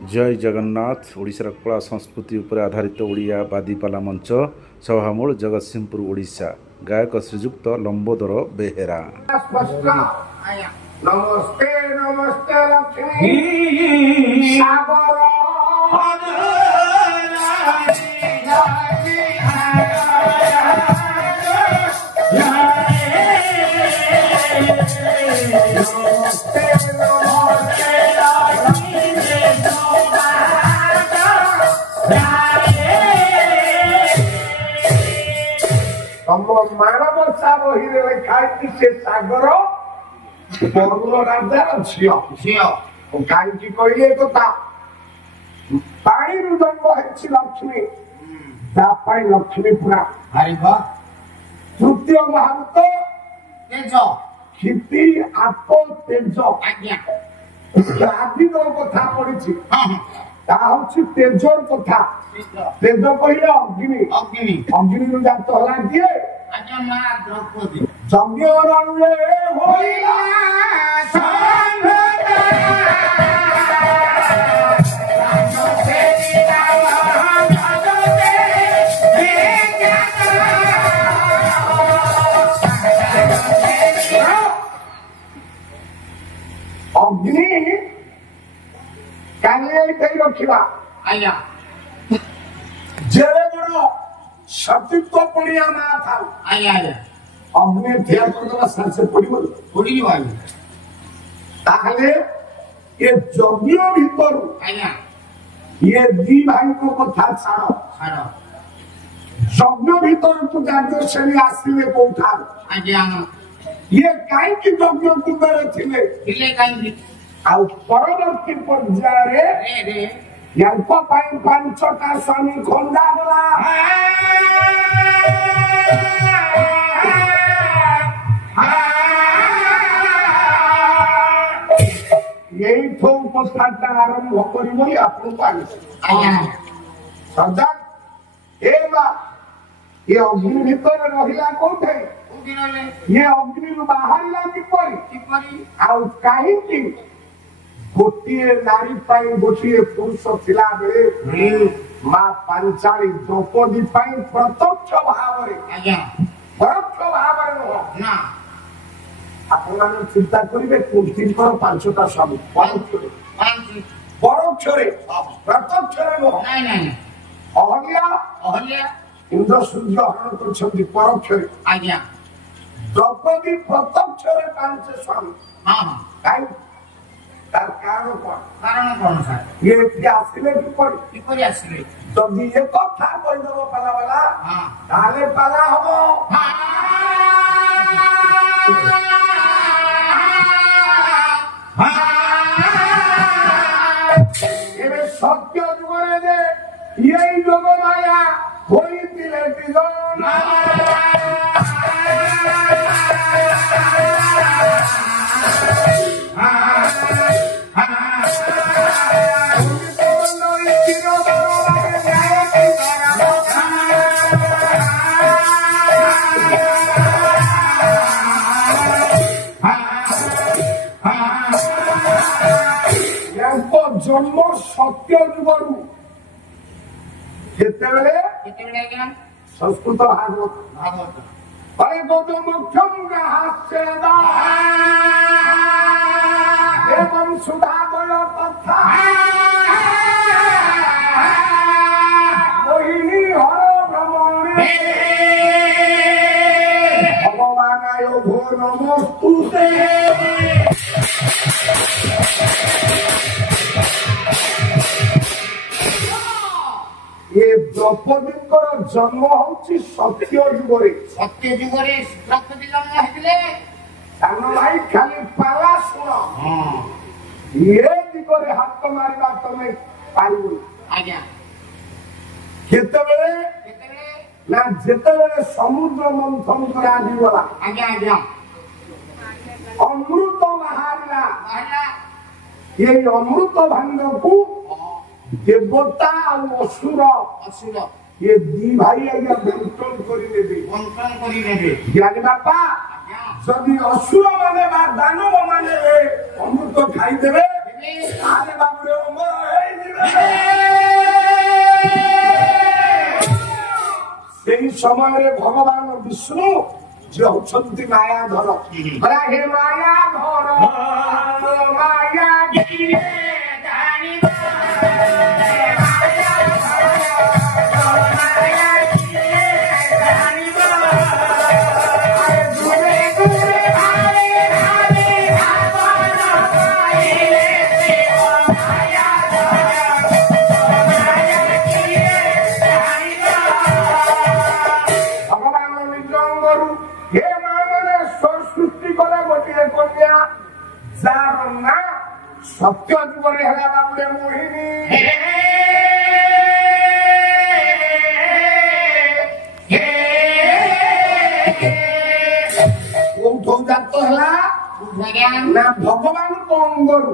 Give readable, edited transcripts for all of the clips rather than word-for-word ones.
जय जगन्नाथ। ओडिशार कला संस्कृति उपर आधारित ओडिया बादीपाला मंच सभामूल जगतसिंहपुर ओडिशा। गायक श्रीजुक्त लंबोदर बेहेरा। नमस्ते नमस्ते लक्ष्मी सागर मानव सा बही लिखा से सागर बरुण राजा झील कहीं कहले कथा पानी जन्म है लक्ष्मी लक्ष्मी पूरा तृतीय महाभूत तेज क्षिति आप तेज आदि कथा पड़ी तेजर कथा तेज कहले अग्नि अग्नि जात है किए यज्ञ अग्नि कहीं रखा जेड़े बड़ सतीत्व पड़िया ना था अग्नि त्याग करदेला सांसे पड़ी ताहले ये यज्ञ भीतर ये दी भाई को कथा छाड़ यज्ञ भीतर तू जान श्रेणी आसिले कोठा ये काई की यज्ञ कुंडरे थिले परवर्ती पर्याय यांको पाई पांचटा स्वामी खंडा गला यही ठो उपस्थापना आरंभ करी आपको सदा ये अग्नि भीतर रहिला कोठे ये अग्नि बाहरिला किपरि आउ काहीकि गोटे नारी पाई गोटे पुरुष थिला बेले मां पांचाली द्रौपदी पाई प्रत्यक्ष भाव ना आपन चिंता करिवे कुंती पर पांचटा स्वामी परोक्षरे प्रत्यक्षरे नहीं अहल्या इंद्र सूर्य हरण करछन्ति परोक्षरे द्रौपदी प्रत्यक्षरे पांच स्वामी काई तार कारण कौन सर ये आसिले किपरि आसिले जदि ये कथा कहि देबो पाला वाला ताले पाला हबो ये सत्य जुगरे दे यही जोग माया होई दिले दिलोन जन्म सत्य जुगरू संस्कृत भागवत अरे गोदमुख्यम हास्यदा एवं सुधा बड़ कथा मोहिनी हर भ्रमणे भगवानाय भो नमोस्तुते ये द्रौपदी जन्म होची सत्य जुगरे द्रौपदी जन्म हेले सान भाई खाली पाला सुन ये दिगरे हाथ मारिबा तमे पारिबो जेतेबेले समुद्र मंथन करा दिवला अमृत बाहरला ये अमृत भांग को देवता और असुर ये दी भाई आज्ञा बंटन करी ज्ञानी बापा जदि असुर माने दानव माने अमृत खाई देवे बाबू समय भगवान विष्णु जे होती मायाधर बड़ा हे मायाधर माया किए जानिबा सत्य जीवन है बाबुरे मोहिनी जात है ना भगवान को अंगरु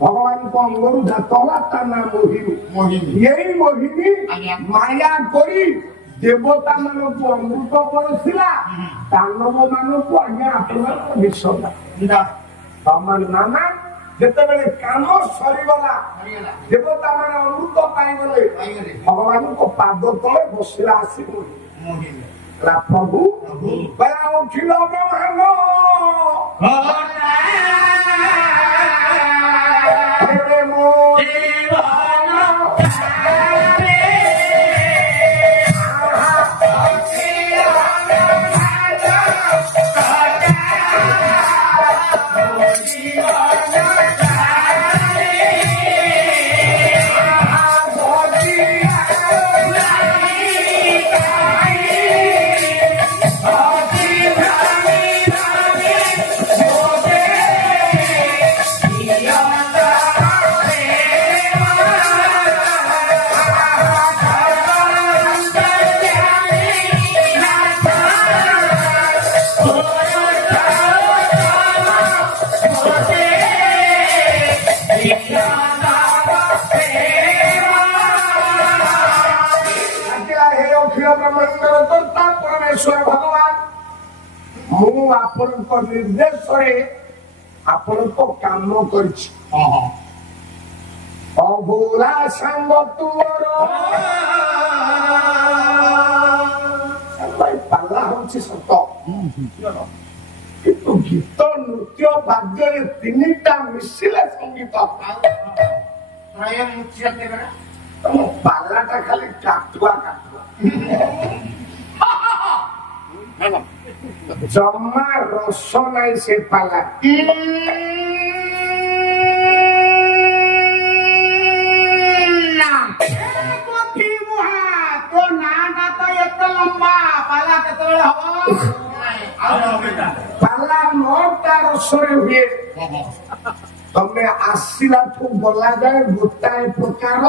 भगवान को अंगरु जात है ना मोहिनी यही मोहिनी माया करी देवता मान को अमृत पड़ोसिला दानव मान को आज्ञा अपना विषदा तमन नाना जिते काम सरीगला देवता मान अमृत पाईगले भगवान को पाद तले बसला आसी प्रभु बड़ा उठिल ब्रह्मांड परमेश्वर भगवान मु आपण निर्देश आपण काम कर अभोला सांग तुमर पाला हूँ सत किंतु गीत नृत्य वाद्य तीन टा मिसिले संगीत तुम पालाटा खाली काटुआ जमा रस नहीं से पाला तो नाटा तो एक लंबा पाला केतबेले हबो पाला नौटा रसरे हुए तमे आसिला ठू गला जाए गोटाए प्रकार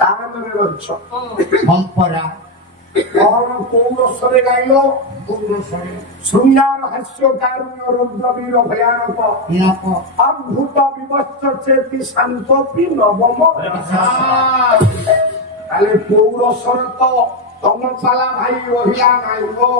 तान में रछ पंपरा और कोन रसरे गाइलो श्रृंगार हास्य कारुण्य रुद्रवीर भयानक अद्भुत विवश्च चेति शांतपि नवम अरे पौरसर तो तम पाला भाई रहिला नाई गो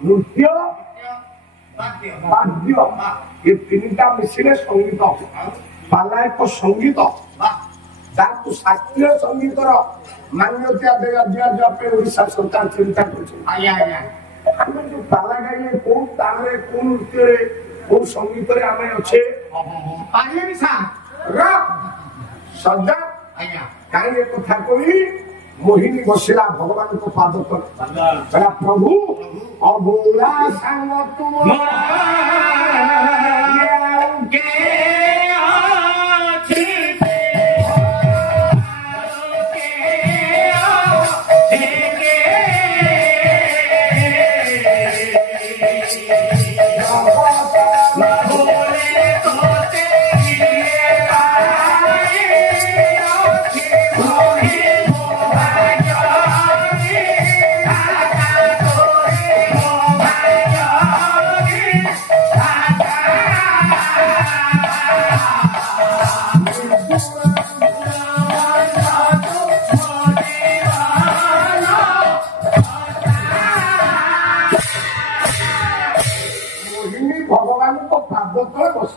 नृत्य वाद्य ये तीनटा मिसिले संगीत पाला एक संगीत शास्त्रीय संगीत मान्यता दिया ओडिशा सरकार चिंता कर पाला गाइले कौ ताले कौ नृत्य कौ संगीत आम अच्छे सदा कहीं कथा कही मोहिनी बसिला भगवान को पाद तले प्रभु अभोला सांग तुम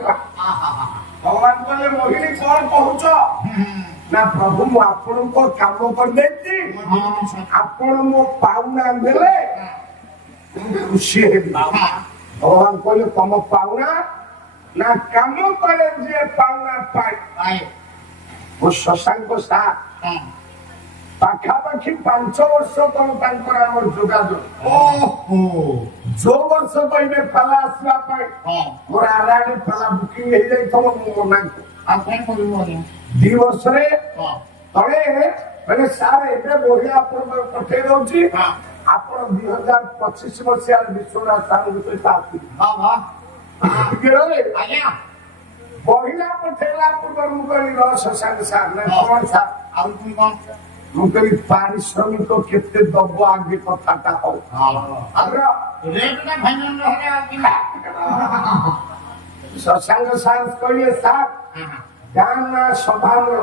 ଆସିଲା। ଭଗବାନ କହିଲେ ମୋହିନୀ କଣ କହୁଛ? ନା ପ୍ରଭୁ ମୁଁ ଆପଣଙ୍କ କାମ କରିଦେଇଛି, ଆପଣ ମୋ ପାଉଣା ଦେଲେ ଖୁସି ହେବି। ଭଗବାନ କହିଲେ ତମ ପାଉଣା ନା କାମ କରେ ଯିଏ ପାଉଣା ପାଏ। ମୋ ଶଶାଙ୍କ ସାର୍ ପାଖାପାଖି 5 ବର୍ଷ ତମ ତାଙ୍କର ଆମର ଯୋଗାଯୋଗ। ଯୋଉ ବର୍ଷ କହିବେ ପାଲା ଆସିବା ପାଇଁ ମୋର ଆରାଡେ ପାଲା ବୁକିଂ ହେଇଯାଇଥିବ ମୁଁ ମନା କରୁ। 2 ବର୍ଷରେ ତଳେ ମାନେ ସାର୍ ଏବେ ବଢିଆ ଆପଣଙ୍କର ପଠେଇ ଦଉଛି, ଆପଣ 2025 ମସିହାରେ ବିଶ୍ୱନାଥ ସାର୍ଙ୍କ ସହିତ ଆସିବେ। ପହିଲା ପଠେଇଲା ପୂର୍ବରୁ ମୁଁ କହିଲି ଶଶାଙ୍କ ସାର୍ ନା କଣ ସାର୍ ମୁଁ କହିଲି ପାରିଶ୍ରମିକ କେତେ ଦବ ଆଗେ କଥାଟା ହଉ। ଶଶାଙ୍କ ସାର୍ କହିଲେ ସାର୍ ଗାଁ ନା ସଭାମୂଳ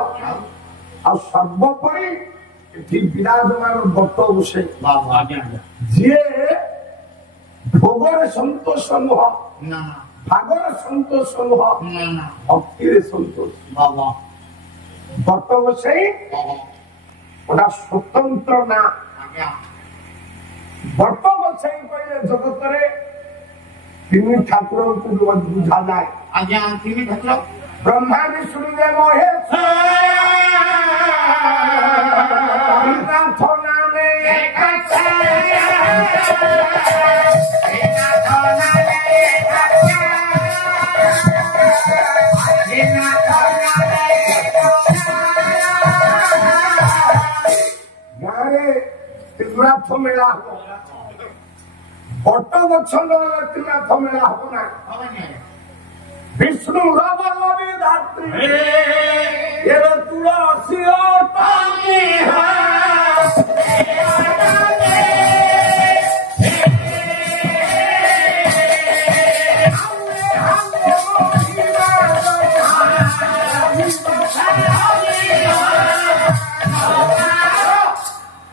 ଆଉ ସର୍ବୋପରି ଏଠି ବିରାଜମାନ ବଟ ବସେ ଯିଏ ଭୋଗରେ ସନ୍ତୋଷ ନୁହ, ଭାଗରେ ସନ୍ତୋଷ ନୁହ, ଭକ୍ତିରେ ସନ୍ତୋଷ। ବଟ ବସେଇ ଗୋଟା ସ୍ୱତନ୍ତ୍ର ନା। ବଟ ବସେଇ କହିଲେ ଜଗତରେ 3 ଠାକୁରଙ୍କୁ ବୁଝାଯାଏ। ବ୍ରହ୍ମା ବିଷ୍ଣୁ ଦେବ ହରିନାଥ ନାମେ ଗାଁରେ ତ୍ରିନାଥ ମେଳା ହବ, ବଟ ଗଛ ନହେଲେ ତ୍ରିନାଥ ମେଳା ହବ ନା। ବିଷ୍ଣୁ ରବଲୀ ଧାତ୍ରୀ ତୁଳସୀ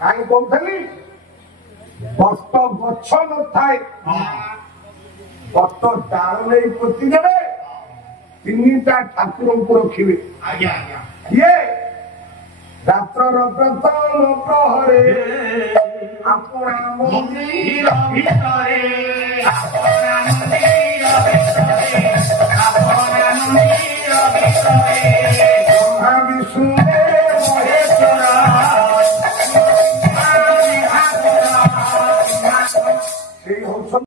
କାହିଁ କହୁଥିଲି ବଟ ଗଛ ନଥାଏ, ବଟ ଡାଳ ନେଇ ପୋତି ଦେବେ, 3ଟା ଠାକୁରଙ୍କୁ ରଖିବେ। କିଏ? ରାତ୍ରର ପ୍ରଥମ ପ୍ରହରେ ଆପଣା ମନ୍ଦିର ଭିତରେ